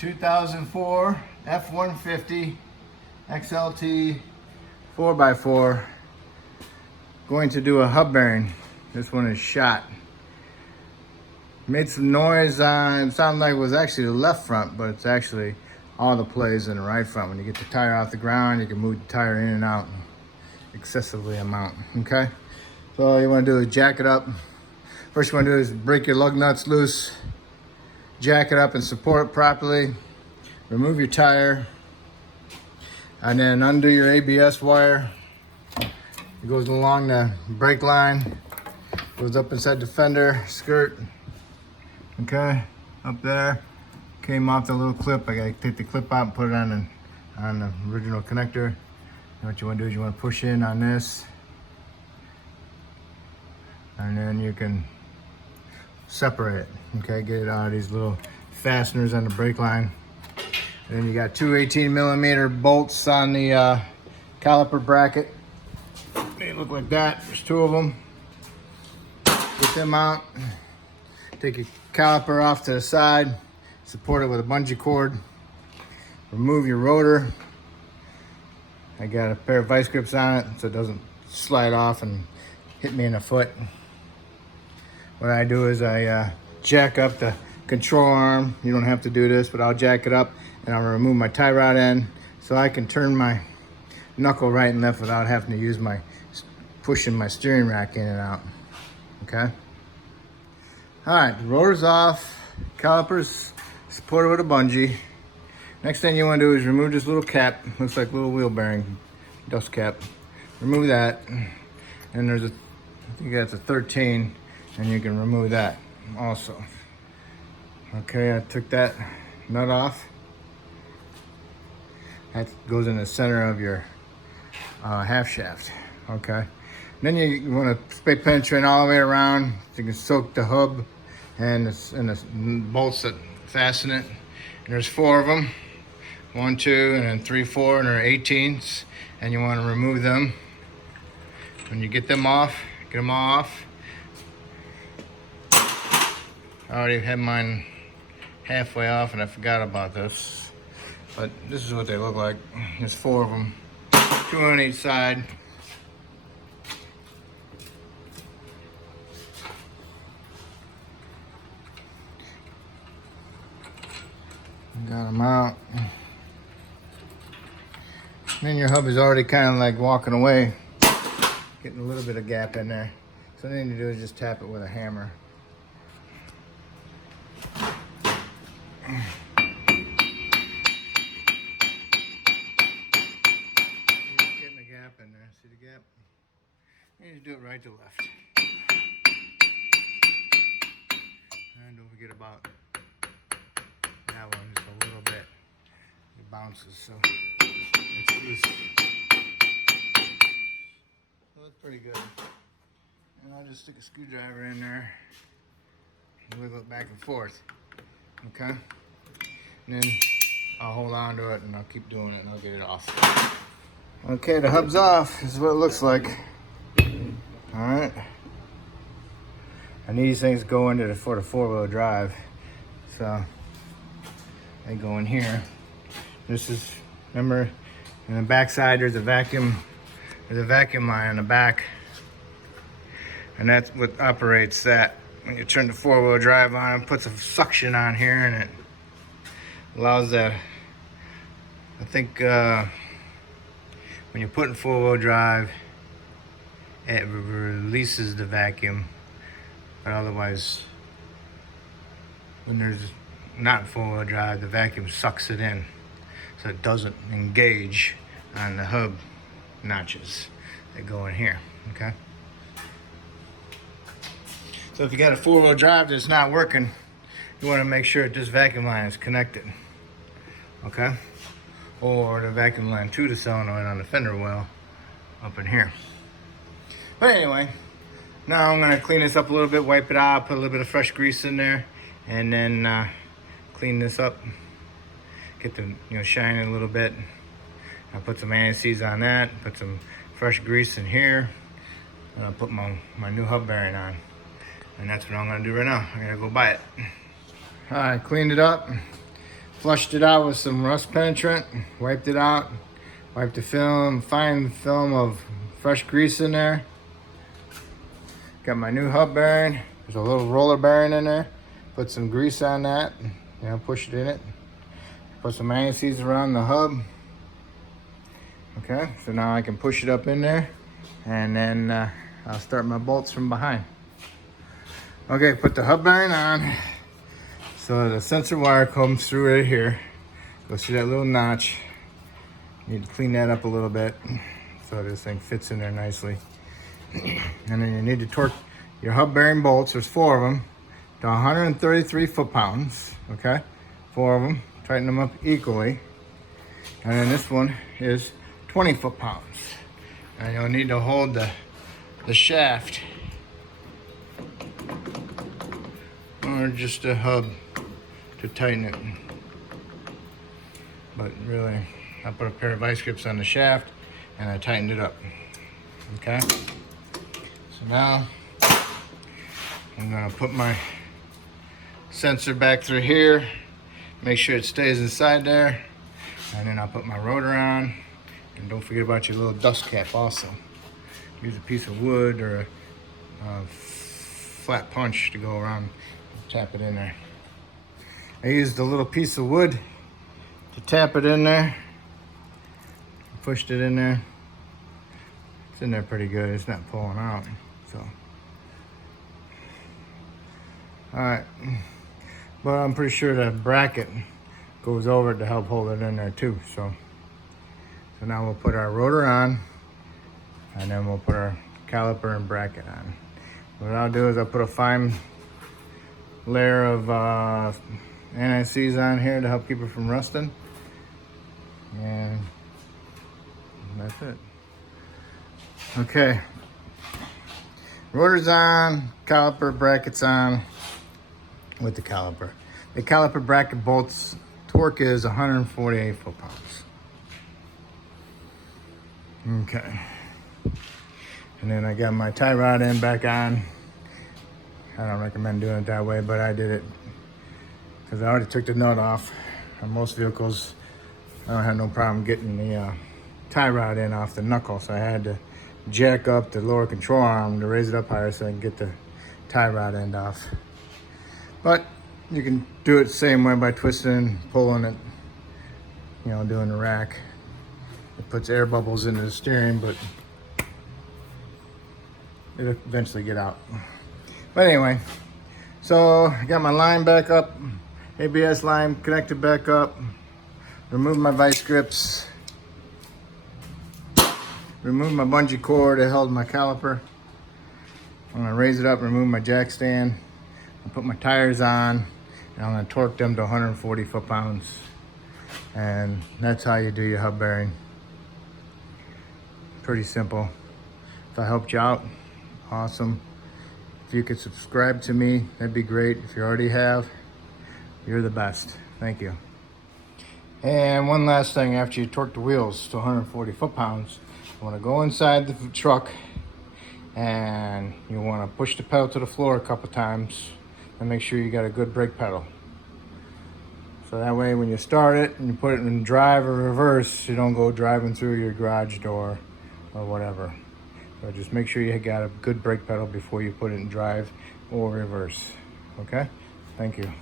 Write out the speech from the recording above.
2004 F150 XLT 4x4. Going to do a hub bearing. This one is shot. Made some noise. It sounded like it was actually the left front, but it's actually all the plays in the right front. When you get the tire off the ground, you can move the tire in and out excessively amount. Okay, so all you want to do is jack it up. First you want to do is break your lug nuts loose, jack it up and support it properly. Remove your tire, and then undo your ABS wire. It goes along the brake line, goes up inside the fender skirt. Okay, up there. Came off the little clip. I gotta take the clip out and put it on the original connector. And what you want to do is you want to push in on this, and then you can separate it. Okay, get it out of these little fasteners on the brake line. And then you got two 18mm bolts on the caliper bracket. They look like that. There's two of them. Get them out. Take your caliper off to the side. Support it with a bungee cord. Remove your rotor. I got a pair of vice grips on it so it doesn't slide off and hit me in the foot. What I do is I jack up the control arm. You don't have to do this, but I'll jack it up and I'll remove my tie rod end so I can turn my knuckle right and left without having to use pushing my steering rack in and out. Okay. All right, the rotor's off. Calipers supported with a bungee. Next thing you want to do is remove this little cap. Looks like a little wheel bearing dust cap. Remove that. And there's I think that's a 13, and you can remove that also. Okay, I took that nut off. That goes in the center of your half shaft. Okay. Then you want to spray penetrate all the way around so you can soak the hub and the bolts that fasten it. And there's 4 of them. 1, 2, and then 3, 4, and they're 18s. And you want to remove them. When you get them off, get them all off. I already had mine halfway off and I forgot about this. But this is what they look like. There's 4 of them. 2 on each side. Got them out. Then your hub is already kind of like walking away, getting a little bit of gap in there. So all you need to do is just tap it with a hammer. Getting a gap in there. See the gap? You need to do it right to left. And don't forget about that one just a little bit. It bounces, so it's loose. So that's pretty good. And I'll just stick a screwdriver in there and wiggle it back and forth. Okay? And then I'll hold on to it and I'll keep doing it and I'll get it off. Okay, the hub's off. This is what it looks like. Alright. And these things go into for the 4-wheel drive. So they go in here. This is, remember, in the back side there's a vacuum line on the back, and that's what operates that. When you turn the 4-wheel drive on, it puts a suction on here and it allows that. I think when you put in 4-wheel drive, it releases the vacuum, but otherwise when there's not 4-wheel drive, the vacuum sucks it in, so it doesn't engage on the hub notches that go in here. Okay. So if you got a 4-wheel drive that's not working, you want to make sure that this vacuum line is connected. Okay. Or the vacuum line to the solenoid on the fender well up in here. But anyway, now I'm going to clean this up a little bit, wipe it out, put a little bit of fresh grease in there, and then clean this up, get the shine it a little bit. I'll put some anti-seize on that, put some fresh grease in here, and I'll put my new hub bearing on. And that's what I'm gonna do right now. I'm gonna go buy it. All right, cleaned it up. Flushed it out with some rust penetrant, wiped it out, wiped the film, fine film of fresh grease in there. Got my new hub bearing. There's a little roller bearing in there. Put some grease on that, push it in it. Put some anti-seize around the hub. Okay, so now I can push it up in there, and then I'll start my bolts from behind. Okay, put the hub bearing on. So the sensor wire comes through right here. Go see that little notch. Need to clean that up a little bit so this thing fits in there nicely. And then you need to torque your hub bearing bolts, there's 4 of them, to 133 foot-pounds, okay? 4 of them, tighten them up equally. And then this one is 20 foot-pounds. And you'll need to hold the shaft, or just the hub, to tighten it. But really, I put a pair of vice grips on the shaft and I tightened it up, okay? So now I'm gonna put my sensor back through here, make sure it stays inside there, and then I'll put my rotor on. And don't forget about your little dust cap also. Use a piece of wood or a flat punch to go around and tap it in there. I used a little piece of wood to tap it in there. Pushed it in there. It's in there pretty good. It's not pulling out. So, all right. But I'm pretty sure the bracket goes over it to help hold it in there too. So now we'll put our rotor on, and then we'll put our caliper and bracket on. What I'll do is I'll put a fine layer of anti-seize on here to help keep it from rusting. And that's it. Okay. Rotor's on, caliper bracket's on with the caliper. The caliper bracket bolts torque is 148 foot-pounds. Okay. And then I got my tie rod end back on. I don't recommend doing it that way, but I did it because I already took the nut off. On most vehicles, I don't have no problem getting the tie rod in off the knuckle, so I had to jack up the lower control arm to raise it up higher so I can get the tie rod end off. But you can do it the same way by twisting, pulling it, doing the rack. It puts air bubbles into the steering, but it'll eventually get out. But anyway, so I got my line back up, ABS line connected back up, remove my vice grips, remove my bungee cord that held my caliper. I'm gonna raise it up, remove my jack stand, and put my tires on, and I'm gonna torque them to 140 foot-pounds. And that's how you do your hub bearing. Pretty simple. If I helped you out, awesome. If you could subscribe to me, that'd be great. If you already have, you're the best. Thank you. And one last thing, after you torque the wheels to 140 foot-pounds, you want to go inside the truck and you want to push the pedal to the floor a couple times and make sure you got a good brake pedal. So that way when you start it and you put it in drive or reverse, you don't go driving through your garage door or whatever. So just make sure you got a good brake pedal before you put it in drive or reverse. Okay? Thank you.